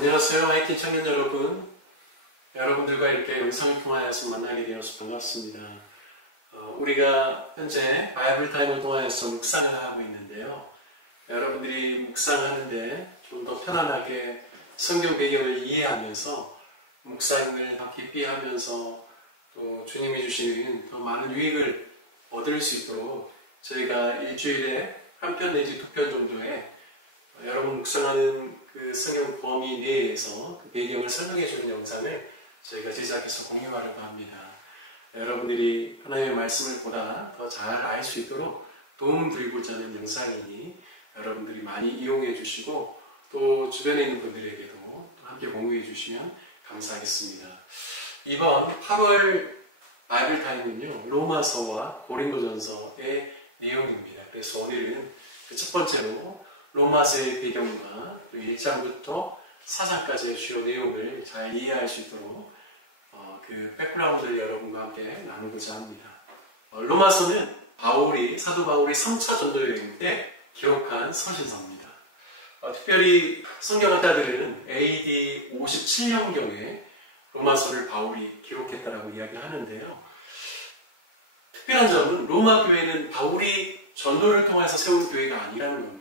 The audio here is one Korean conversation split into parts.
안녕하세요. 하이틴 청년 여러분. 여러분들과 이렇게 영상을 통하여서 만나게 되어서 반갑습니다. 우리가 현재 바이블 타임을 통하여서 묵상을 하고 있는데요. 여러분들이 묵상하는데 좀 더 편안하게 성경 배경을 이해하면서 묵상을 더 깊이 하면서 또 주님이 주시는 더 많은 유익을 얻을 수 있도록 저희가 일주일에 한 편 내지 두 편 정도의 여러분 묵상하는 그 성경 범위 내에서 그 배경을 설명해 주는 영상을 저희가 제작해서 공유하려고 합니다. 여러분들이 하나님의 말씀을 보다 더 잘 알 수 있도록 도움 드리고자 하는 영상이니 여러분들이 많이 이용해 주시고 또 주변에 있는 분들에게도 함께 공유해 주시면 감사하겠습니다. 이번 8월 바이블 타임은요, 로마서와 고린도전서의 내용입니다. 그래서 오늘은 그 첫 번째로 로마서의 배경과 1장부터 4장까지의 주요 내용을 잘 이해할 수 있도록 그 백그라운드를 여러분과 함께 나누고자 합니다. 로마서는 사도 바울이 3차 전도 여행 때 기록한 서신서입니다. 특별히 성경학자들은 AD 57년경에 로마서를 바울이 기록했다라고 이야기를 하는데요. 특별한 점은 로마 교회는 바울이 전도를 통해서 세운 교회가 아니라는 겁니다.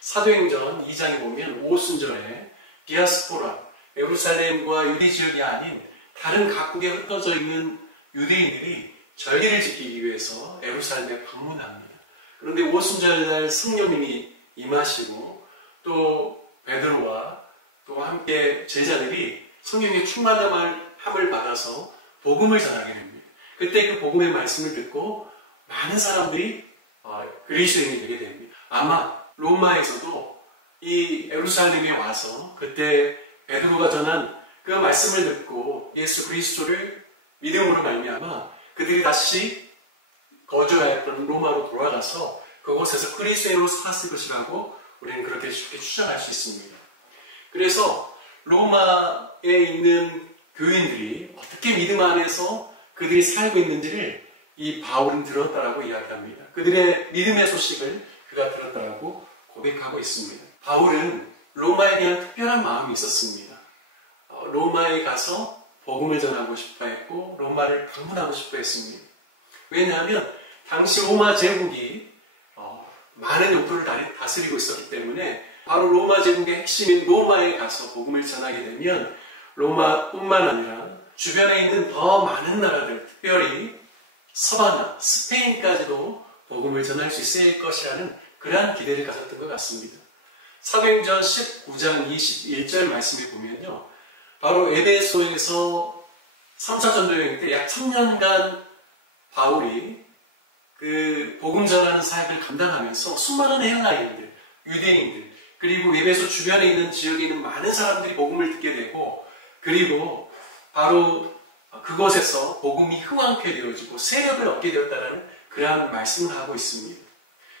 사도행전 2장에 보면 오순절에 디아스포라, 예루살렘과 유대 지역이 아닌 다른 각국에 흩어져 있는 유대인들이 절기를 지키기 위해서 예루살렘에 방문합니다. 그런데 오순절날 성령님이 임하시고 또 베드로와 또 함께 제자들이 성령의 충만함을 받아서 복음을 전하게 됩니다. 그때 그 복음의 말씀을 듣고 많은 사람들이 그리스도인이 되게 됩니다. 아마 로마에서도 이 예루살렘에 와서 그때 베드로가 전한 그 말씀을 듣고 예수 그리스도를 믿음으로 말미암아 그들이 다시 거주하였던 로마로 돌아가서 그곳에서 그리스도인으로 살았을 것이라고 우리는 그렇게 쉽게 추정할 수 있습니다. 그래서 로마에 있는 교인들이 어떻게 믿음 안에서 그들이 살고 있는지를 이 바울은 들었다라고 이야기합니다. 그들의 믿음의 소식을 그가 들었다라고 고백하고 있습니다. 바울은 로마에 대한 특별한 마음이 있었습니다. 로마에 가서 복음을 전하고 싶어 했고 로마를 방문하고 싶어 했습니다. 왜냐하면 당시 로마 제국이 많은 영토를 다스리고 있었기 때문에 바로 로마 제국의 핵심인 로마에 가서 복음을 전하게 되면 로마뿐만 아니라 주변에 있는 더 많은 나라들, 특별히 서바나, 스페인까지도 복음을 전할 수 있을 것이라는 그러한 기대를 가졌던 것 같습니다. 사도행전 19장 21절 말씀에 보면요, 바로 에베소에서 3차 전도여행 때 약 3년간 바울이 그 복음 전하는 사역을 감당하면서 수많은 헬라인들, 유대인들, 그리고 에베소 주변에 있는 지역에 있는 많은 사람들이 복음을 듣게 되고, 그리고 바로 그곳에서 복음이 흥왕케 되어지고 세력을 얻게 되었다는 그러한 말씀을 하고 있습니다.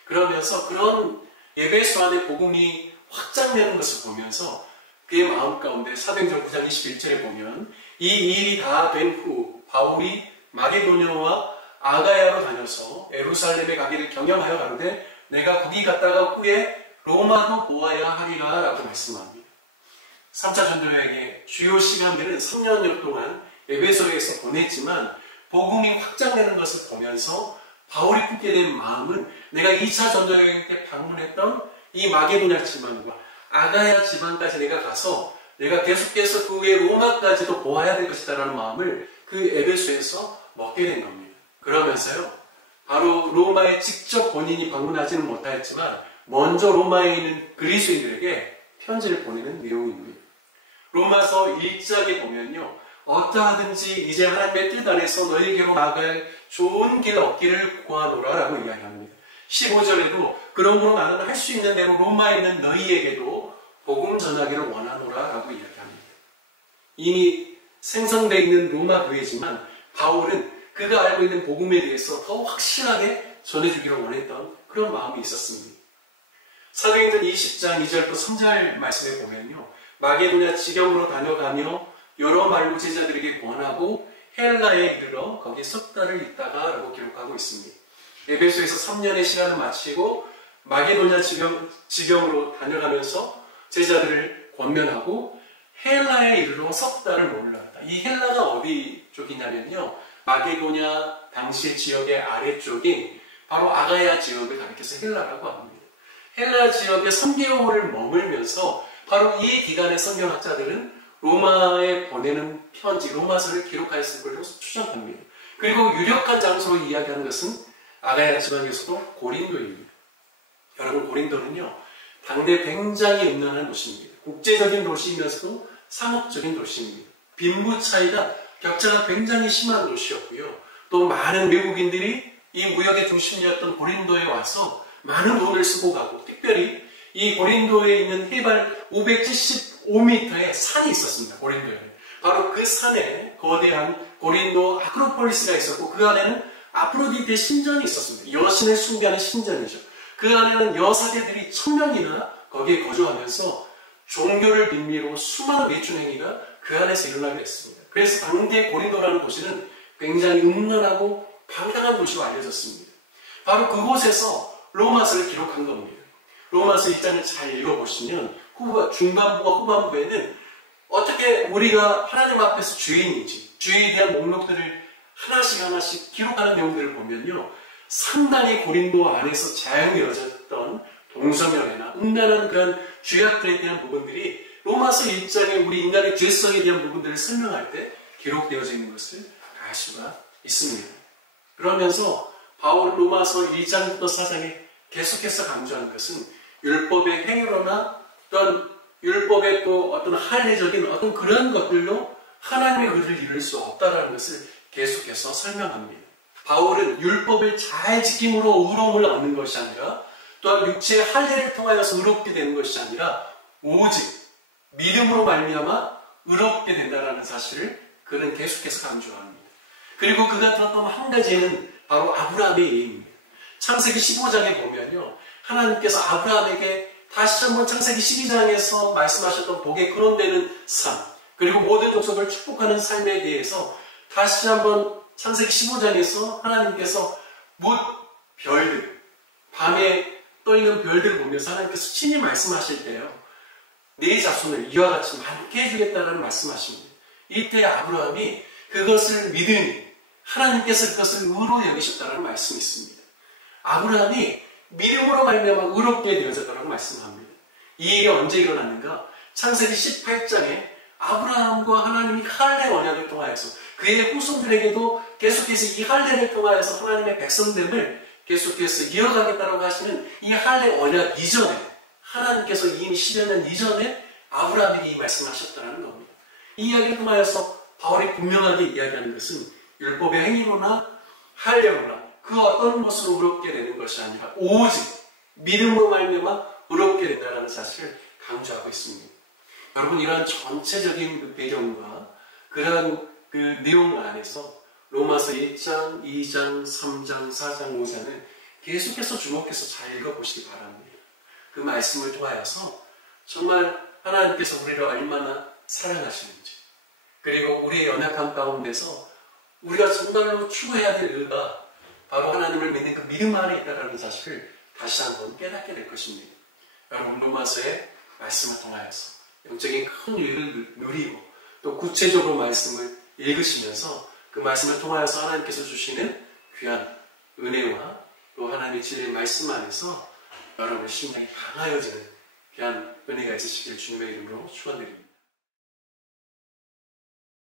그러면서 그런 에베소 안에 복음이 확장되는 것을 보면서 그의 마음 가운데 사도행전 9장 21절에 보면 이 일이 다 된 후 바울이 마게도냐와 아가야로 다녀서 예루살렘에 가기를 경영하여 가는데 내가 거기 갔다가 후에 로마도 보아야 하리라 라고 말씀합니다. 3차 전도여행의 주요 시간들은 3년여 동안 에베소에서 보냈지만 복음이 확장되는 것을 보면서 바울이 품게 된 마음은 내가 2차 전도여행 때 방문했던 이 마게도냐 지방과 아가야 지방까지 내가 가서 내가 계속해서 그 후에 로마까지도 보아야 될 것이다 라는 마음을 그 에베소에서 먹게 된 겁니다. 그러면서요, 바로 로마에 직접 본인이 방문하지는 못하였지만 먼저 로마에 있는 그리스도인들에게 편지를 보내는 내용입니다. 로마서 1장에 보면요, 어떠하든지 이제 하나님의 뜻 안에서 너희에게로 나아갈 좋은 길 얻기를 구하노라 라고 이야기합니다. 15절에도 그러므로 나는 할 수 있는 대로 로마에 있는 너희에게도 복음 전하기를 원하노라 라고 이야기합니다. 이미 생성되어 있는 로마 교회지만 바울은 그가 알고 있는 복음에 대해서 더 확실하게 전해주기를 원했던 그런 마음이 있었습니다. 사도행전 20장 2절부터 3절 말씀에 보면요, 마게도냐 지경으로 다녀가며 여러 말로 제자들에게 권하고 헬라에 이르러 거기에 석 달을 있다가 라고 기록하고 있습니다. 에베소에서 3년의 시간을 마치고 마게도냐 지경으로 다녀가면서 제자들을 권면하고 헬라에 이르러 석 달을 머물렀다. 이 헬라가 어디 쪽이냐면요. 마게도냐 당시 지역의 아래쪽인 바로 아가야 지역을 가리켜서 헬라라고 합니다. 헬라 지역에 3개월을 머물면서 바로 이 기간에 성경학자들은 로마에 보내는 편지, 로마서를 기록하였을 걸로 추정합니다. 그리고 유력한 장소로 이야기하는 것은 아가야 지방에서도 고린도입니다. 여러분, 고린도는요, 당대 굉장히 음란한 도시입니다. 국제적인 도시이면서도 상업적인 도시입니다. 빈부 차이가, 격차가 굉장히 심한 도시였고요. 또 많은 외국인들이 이 무역의 중심이었던 고린도에 와서 많은 돈을 쓰고 가고, 특별히 이 고린도에 있는 해발 575m의 산이 있었습니다. 고린도에. 바로 그 산에 거대한 고린도 아크로폴리스가 있었고, 그 안에는 아프로디테 신전이 있었습니다. 여신을 숭배하는 신전이죠. 그 안에는 여사제들이 1000명이나 거기에 거주하면서 종교를 빌미로 수많은 매춘 행위가 그 안에서 일어나게 됐습니다. 그래서 당대 고린도라는 도시는 굉장히 음란하고 방탕한 도시로 알려졌습니다. 바로 그곳에서 로마서를 기록한 겁니다. 로마서 1장을 잘 읽어보시면 중반부와 후반부에는 어떻게 우리가 하나님 앞에서 죄인인지, 죄에 대한 목록들을 하나씩 기록하는 내용들을 보면요, 상당히 고린도 안에서 자연이어졌던 동성연애나 음란한 그런 죄악들에 대한 부분들이 로마서 1장에 우리 인간의 죄성에 대한 부분들을 설명할 때 기록되어져 있는 것을 알 수가 있습니다. 그러면서 바울 로마서 1장부터 4장에 계속해서 강조하는 것은 율법의 행위로나 어떤 율법의 또 어떤 할례적인 어떤 그런 것들로 하나님의 의를 이룰 수 없다는 것을 계속해서 설명합니다. 바울은 율법을 잘 지킴으로 의로움을 얻는 것이 아니라 또한 육체의 할례를 통하여서 의롭게 되는 것이 아니라 오직 믿음으로 말미암아 의롭게 된다는 사실을 그는 계속해서 강조합니다. 그리고 그가 들었던 한 가지는 바로 아브라함의 예입니다. 창세기 15장에 보면요, 하나님께서 아브라함에게 다시 한번 창세기 12장에서 말씀하셨던 복의 근원되는 삶, 그리고 모든 족속을 축복하는 삶에 대해서 다시 한번 창세기 15장에서 하나님께서 별들, 밤에 떠있는 별들을 보면서 하나님께서 친히 말씀하실 때요, 네 자손을 이와 같이 많게 해주겠다는 말씀하십니다. 이때 아브라함이 그것을 믿으니 하나님께서 그것을 의로 여기셨다는 말씀이 있습니다. 아브라함이 믿음으로 말미암아 의롭게 되어졌다고 말씀합니다. 이 일이 언제 일어났는가? 창세기 18장에 아브라함과 하나님이 할례 언약을 통하여서 그의 후손들에게도 계속해서 이 할례를 통하여서 하나님의 백성됨을 계속해서 이어가겠다고 하시는 이 할례 언약 이전에, 하나님께서 이미 10여 년 이전에 아브라함에게 이 말씀하셨다는 겁니다. 이 이야기를 통하여서 바울이 분명하게 이야기하는 것은 율법의 행위로나 할례로나 그 어떤 것으로 의롭게 되는 것이 아니라 오직 믿음으로 말미암아 의롭게 된다는 사실을 강조하고 있습니다. 여러분, 이러한 전체적인 그 배경과 그러한 그 내용 안에서 로마서 1장, 2장, 3장, 4장, 5장을 계속해서 주목해서 잘 읽어보시기 바랍니다. 그 말씀을 통하여서 정말 하나님께서 우리를 얼마나 사랑하시는지, 그리고 우리의 연약함 가운데서 우리가 정말로 추구해야 될 의가 바로 하나님을 믿는 그 믿음 안에 있다는 사실을 다시 한번 깨닫게 될 것입니다. 여러분, 로마서의 말씀을 통하여서 영적인 큰 유익을 누리고 또 구체적으로 말씀을 읽으시면서 그 말씀을 통하여서 하나님께서 주시는 귀한 은혜와 또 하나님의 진리의 말씀 안에서 여러분의 심령이 강하여지는 귀한 은혜가 있으시길 주님의 이름으로 축원드립니다.